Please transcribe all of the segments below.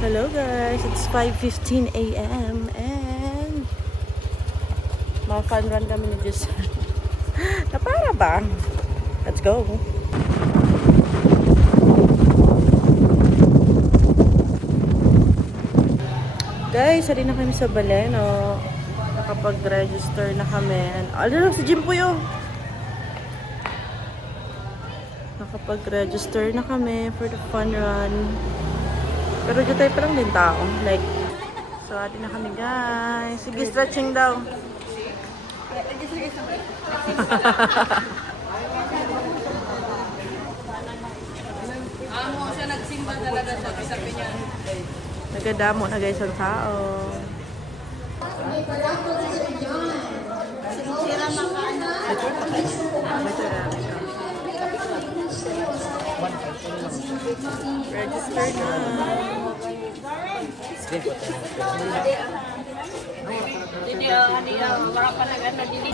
Hello guys, it's 5:15 a.m. and mga fun run kami ni Jess. Na para ba? Let's go! Guys, sari na kami sa Baleno. Nakapag-register na kami. Ano si Jim po yun? Nakapag-register na kami for the fun run. Pero dito tayo parang din tao. Like, so atin na kami guys. Sige, stretching daw. Amo siya nagsimba talaga sa kasabi niya. Nagadamo na guys ang tao. Register na. Hindi, wala pa nag-ano dili.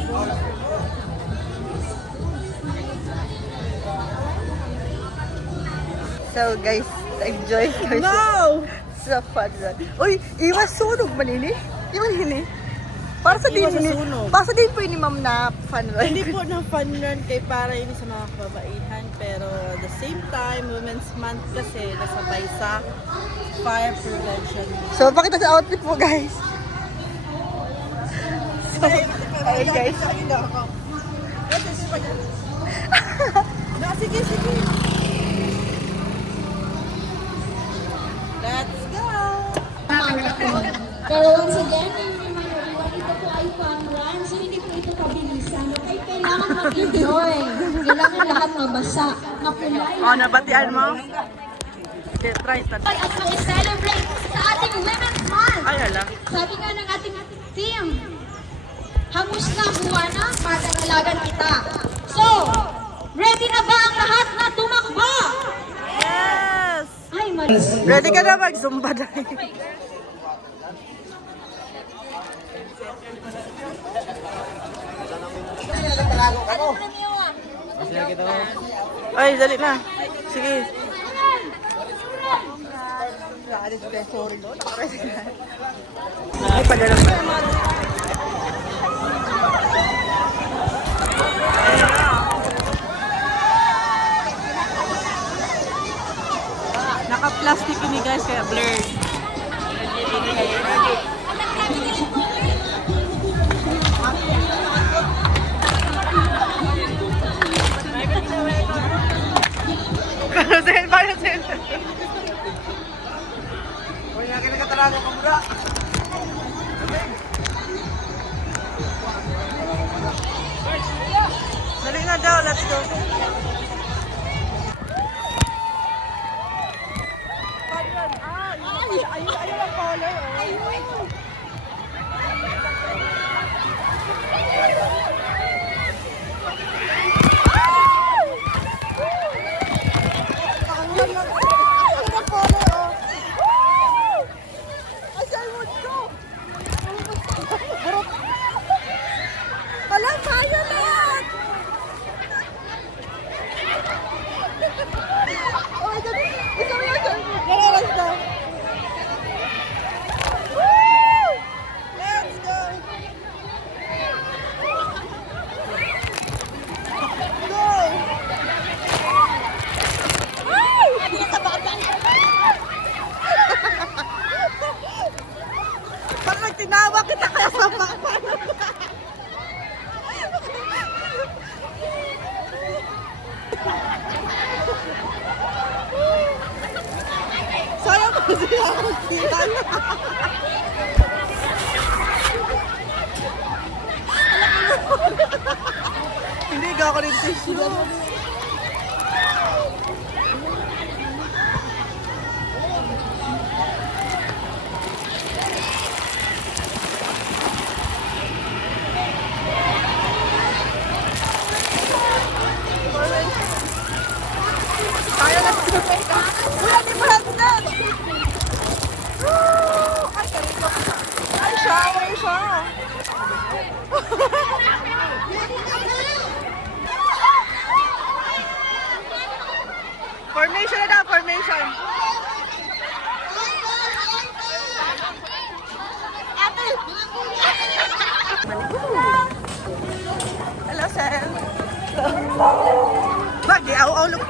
So guys, enjoy guys. No! Sa fun run. Uy, iwas sunog man ini. Iwan hini. Para sa din Iwas sa ni. sunog. Para sa din po ni ma'am na fun run. Hindi po na fun run kay para yun sa mga kababaihan. Pero at the same time, Women's Month kasi nasabay sa fire prevention. So pakita sa outfit mo guys. So, ayun guys. Sige, sige. Let's go! Pero once again, may reminder everyone, ito po ay fun run. So hindi po ito pabilisan. Okay, kailangan mag-enjoy. Kailangan lahat mabasa, mapulay. Oh, nabatian mo? Okay, try that. At mag-celebrate sa ating Women's Month. Ay, hala. Sabi nga ng ating team, hamos na buwana, pag-alagan kita. So, ready na ba ang lahat na tumakbo? Yes! Ay, mali. Ready ka na mag-zumba dahil. Ay, dali na. Sige. Ay, padala pa. Naka-plastic ini guys, kaya blurred. Para sa'yo. Uy, nakin nakatalaga ka mura. Dali na daw, let's go. Ayun ang color, oh. Ayun. Tinawa kita kaya sa mga sayang ko siya ako siya. Hindi ka ako rin tissue. Kaya na siya may ka. Wala ni Brandon! Ay, karito. Ay, shower siya. Formation na daw, formation. look.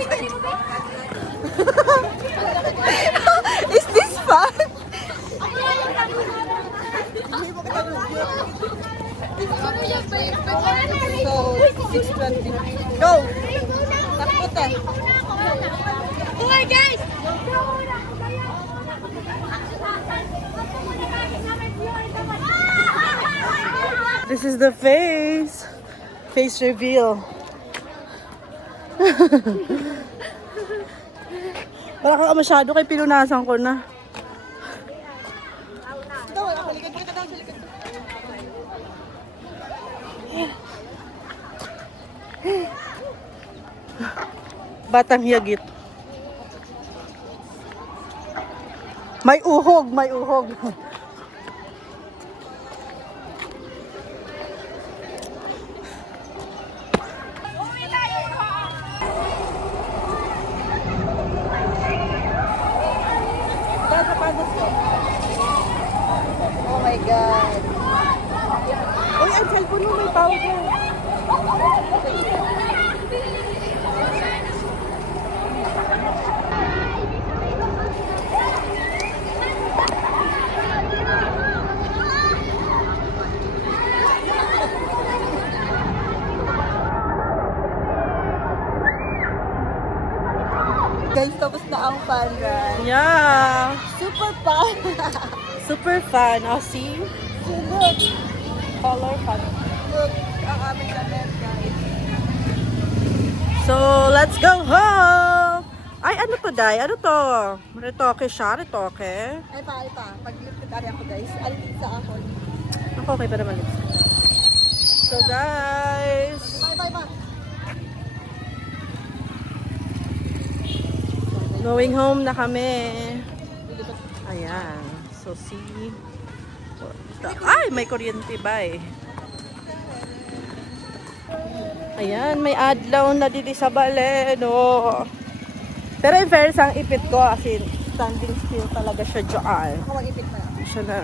Is this fun? So, 6:20. Go! Takot eh. Hoy guys! This is the face. Face reveal. Wala ka masyado kay pinunasan ko na. Batang hiyagit. May uhog, may uhog. Oh my God. Uy, ang cellphone mo may powder. Guys, tapos na ang fun run. Yeah. Super fun. Super fun. Oh, see? Look, Color fun. look, ang aming damit, guys. So, let's go home! Ay, ano to, Day? Ano to? Retoke siya? Retoke? Ay pa. Pag-lipit ari ako, guys. Alipit sa ako. Ako, okay pa naman. So, guys. Bye. Going home na kami. Ayan. So, see? Ay, may kuryente ba eh. Ayan, may adlaw na dito sa Baleno. Pero in fairness, ang ipit ko, as in, standing still talaga siya dyan. Ako mag-ipit na. Siya na.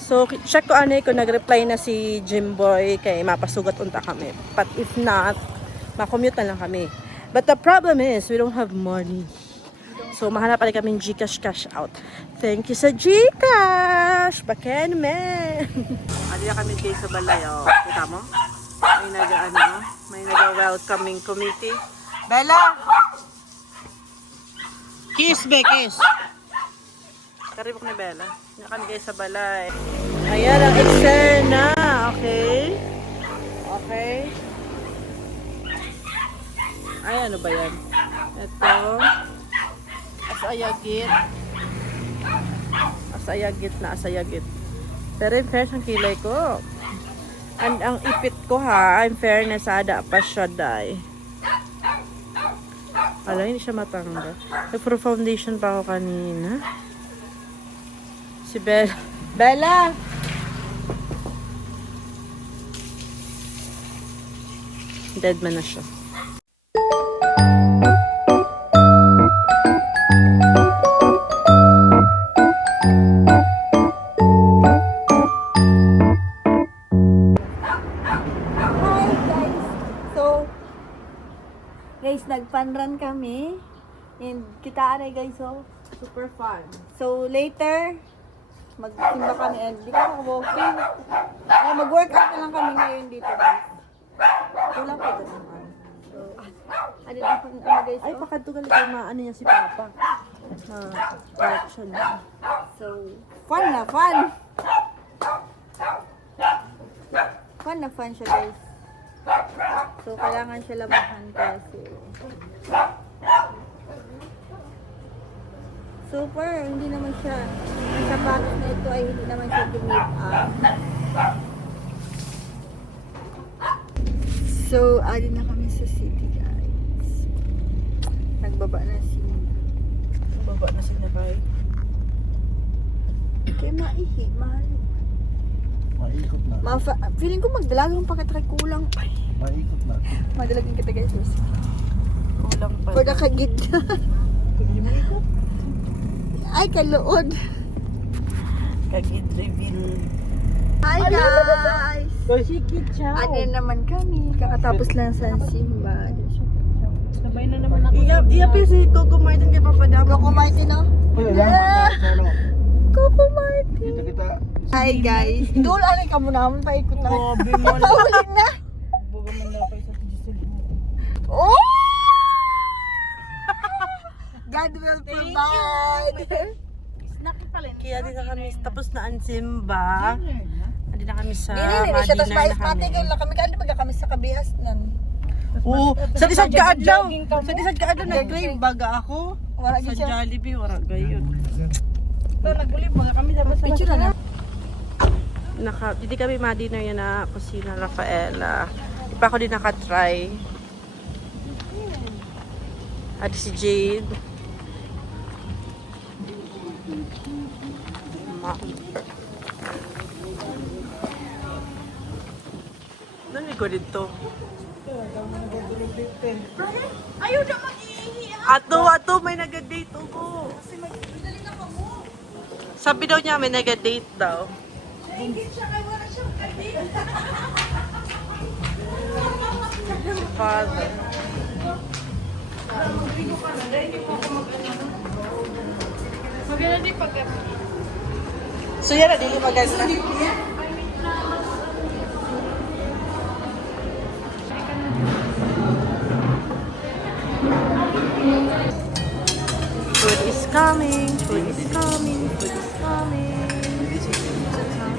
So, check ko ano kung nag-reply na si Jimboy kay mapasugat unta kami. But if not, makommute na lang kami. But the problem is, we don't have money. So, mahanap pa rin kami Gcash cash out. Thank you sa Gcash! Baken, man! Adi na kami kayo sa balay, oh. Kita mo? May nag-welcoming committee. Bella! Kiss, be, kiss! Karibok ni Bella. Hindi kami kayo sa balay. Ayan, ang eksterna. Okay? Okay? Ay, ano ba yan? Ito. Asayagit. Asayagit. Pero in fairness, ang kilay ko. And ang ipit ko ha, in fairness, ada pa siya, day. Wala, hindi siya matanggal. Nag-pro foundation pa ako kanina. Si Bella. Bella! Dead man na siya. Guys, nag-fun run kami. And kita aray guys, so Super fun. So later, magsimba kami and di ka walking. Mag-workout na lang kami ngayon dito guys. Kulang pa doon naman. So, ano guys? Ay, pakatugal ito maano niya si Papa. Correction niya. So, fun na, fun! Fun na fun siya guys. So, kailangan siya labahan kasi super, hindi naman siya ang sapatos na ito ay hindi naman siya give up. So, alin na kami sa city guys. Nagbaba na si Baba na sila ba? kaya maihi, mahal. Maikot na. Feeling ko magdalagang pagkatry kulang. Ay, Maikot na. madalagin kita guys. Kulang pa. For the kagid. Hindi mo ikot. Ay, kaluod. Kagid reveal. Hi guys! Ano naman kami, kakatapos lang sa Simba. Sabay na naman ako. Iya si Coco Martin kay Papadamo. Coco Martin, no? Yeah. Coco Martin. Dito kita. Hi guys. Doon alay ka muna naman paikot na. Grabe mo. Paulit na. Oh! God will provide. Kaya din na kami tapos na ang Simba. Hindi na kami sa Dili na siya, tapos Madinah na kami. paismatigil na kami. Kaya ba kami sa kabihas nan? Oo, sa disad kaadlaw. Sa disad kaadlaw nag-crave baga ako. Wala Sa gid siya. Jollibee wala gayon. Nagbuli mga kami dapat sa Picture na. Hindi kami ma-dinner yan na kusina Rafaela. Di pa ako din nakatry. At si Jade. Nani ko dito? Ayaw na mag-iihi. Ato, may nag-date ko. Sabi daw niya may nag-date daw. Father. Maganda din paggabi. So yan na, dili maganda. Food is coming, food is coming, food is coming.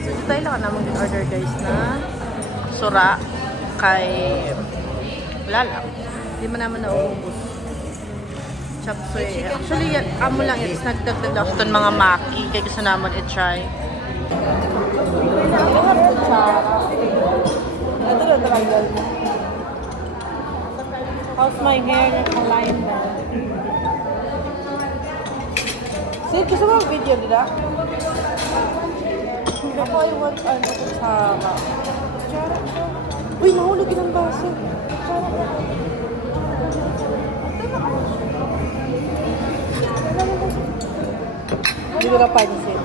So tayo lang naman order guys na sura kay wala lang. Hindi man naman nauubos. Chop suey. Actually, amo lang it's nagdagdag ako itong mga maki. Kaya gusto naman i-try. How's my hair alignment? See, gusto mo ang video nila? Ako ay want ano kutsara. Uy, nahulog yun ang baso. Hindi ko na pansin.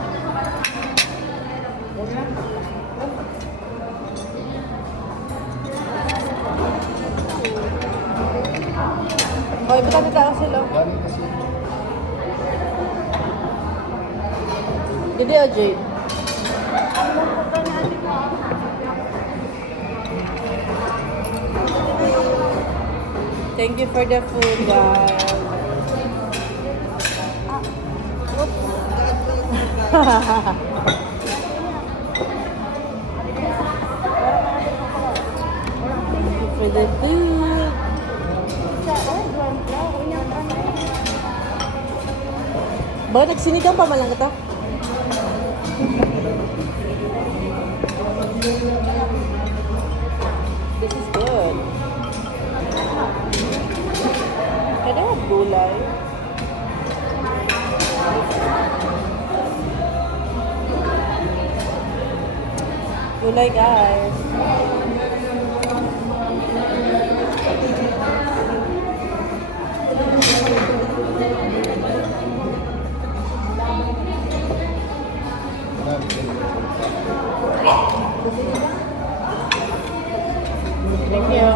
Hoy, ba't nagkaan sila? Galing kasi. Hindi, Jay. Thank you for the food, guys. Thank you for the food. Ba, nagsinigang pa malang kita? This is good. Can I have gulay? Gulay, guys. Thank you.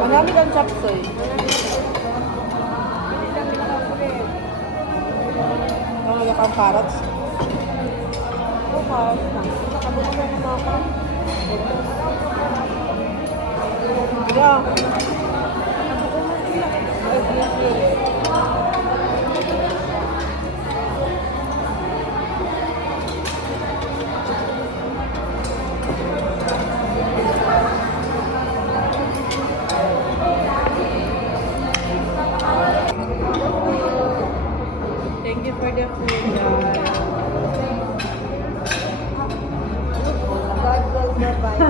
Marami kang chapsoy. Mga kang carrots. Oh, carrots na. Nakabunan na ng mga carrots. Yeah. Thank you for the food, guys. God will provide.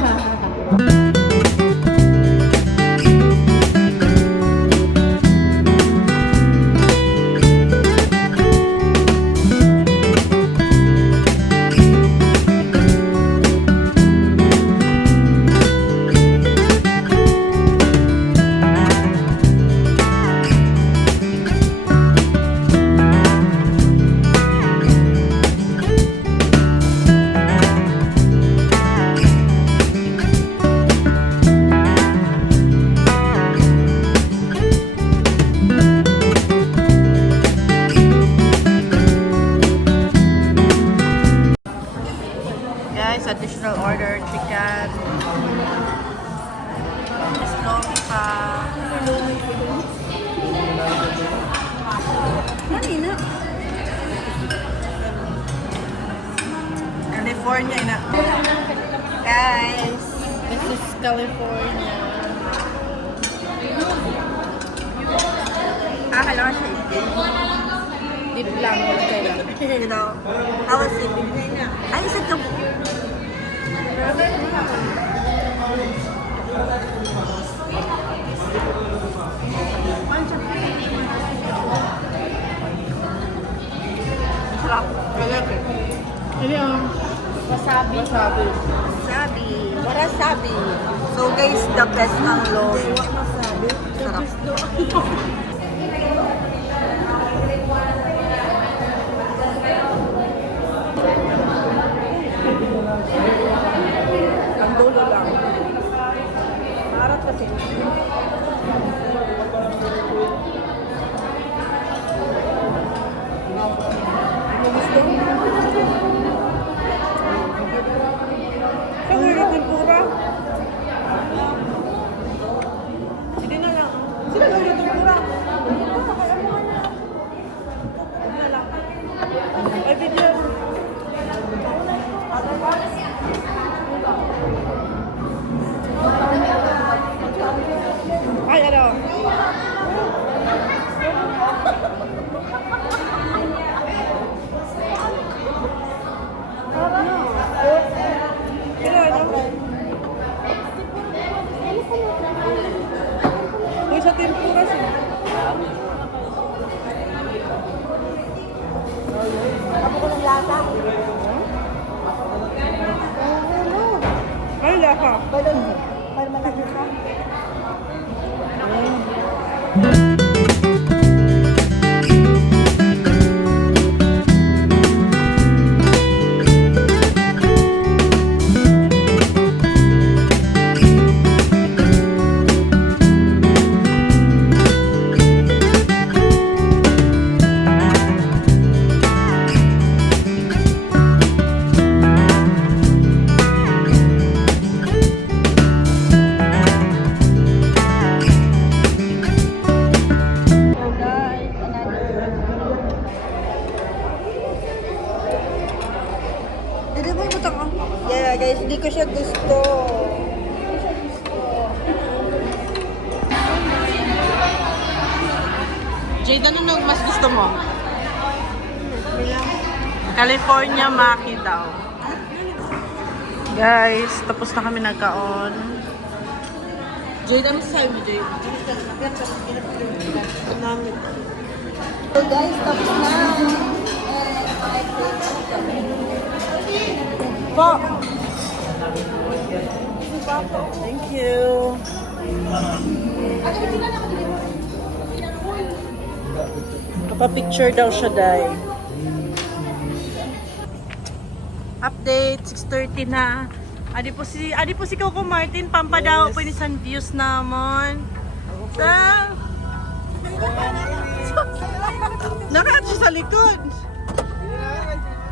California na. Guys, This is California. kailangan siya i-dip. Dip lang, wala kailangan. You know, how was it? Ay, isa ka po. Sarap. Ano yung wasabi? Wasabi. Sabi. Warasabi. So guys, the best ang lomi. Sarap. Ang dulo lang. Marat kasi. Sa huli tempura. Hindi na lang. Sila huli tempura. Huwag na lang. Ay, video. Ay, ano? Ano, ano? Uy, sa tempura siya. Ako ko ng lasa. Ay, laka. Balon mo. Para malaki ka. Hindi mo ibutang ako. Yeah, guys, hindi ko siya gusto. Jade, ano mas gusto mo? California Maki daw. Guys, tapos na kami nagkaon. Jade, ano sabi mo, Jade? So guys, tapos na. Po! Thank you. Kapapicture daw siya, Day. Update, 6:30 na. Adi po si Coco Martin, pampadaw po ni San Views namon. Sa... Nakat siya sa likod.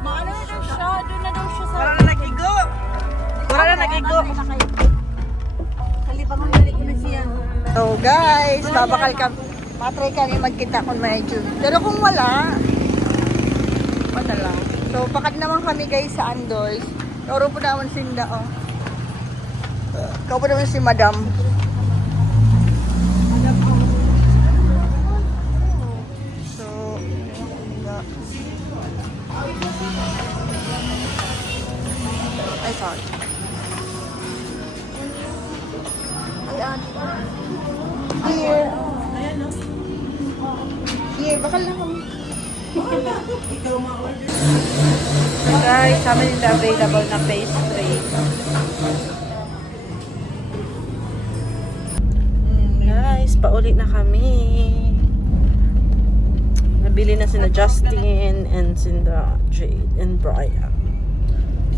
Maano na daw siya? Doon na daw siya sa... Wala na nagigo. Wala na nagigo. Kalibangan balik ko na siya. So guys, babakal ka. Matry kami magkita kung medyo. Pero kung wala, wala lang. So bakit naman kami guys sa Andoy. Toro po naman sinda oh. Ikaw po naman si Madam. So, ay sorry. Ayan. Here. Here, bakal lang kami. Guys, sa amin hindi available na pastry. Guys, paulit na kami. Nabili na sina Justin and sina Jade and Brian.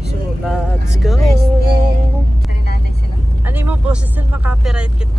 So, let's go! Trinanay sila. Ano mo po, sisil makapiright kita.